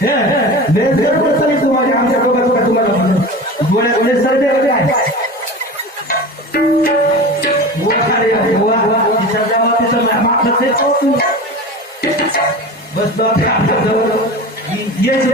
Nezer betul itu macam yang saya kau kata tu malam. Boleh boleh saja boleh. Buat karya buat buat bisa jawab bisa mak mak betul. Bos doktor doktor. Yesu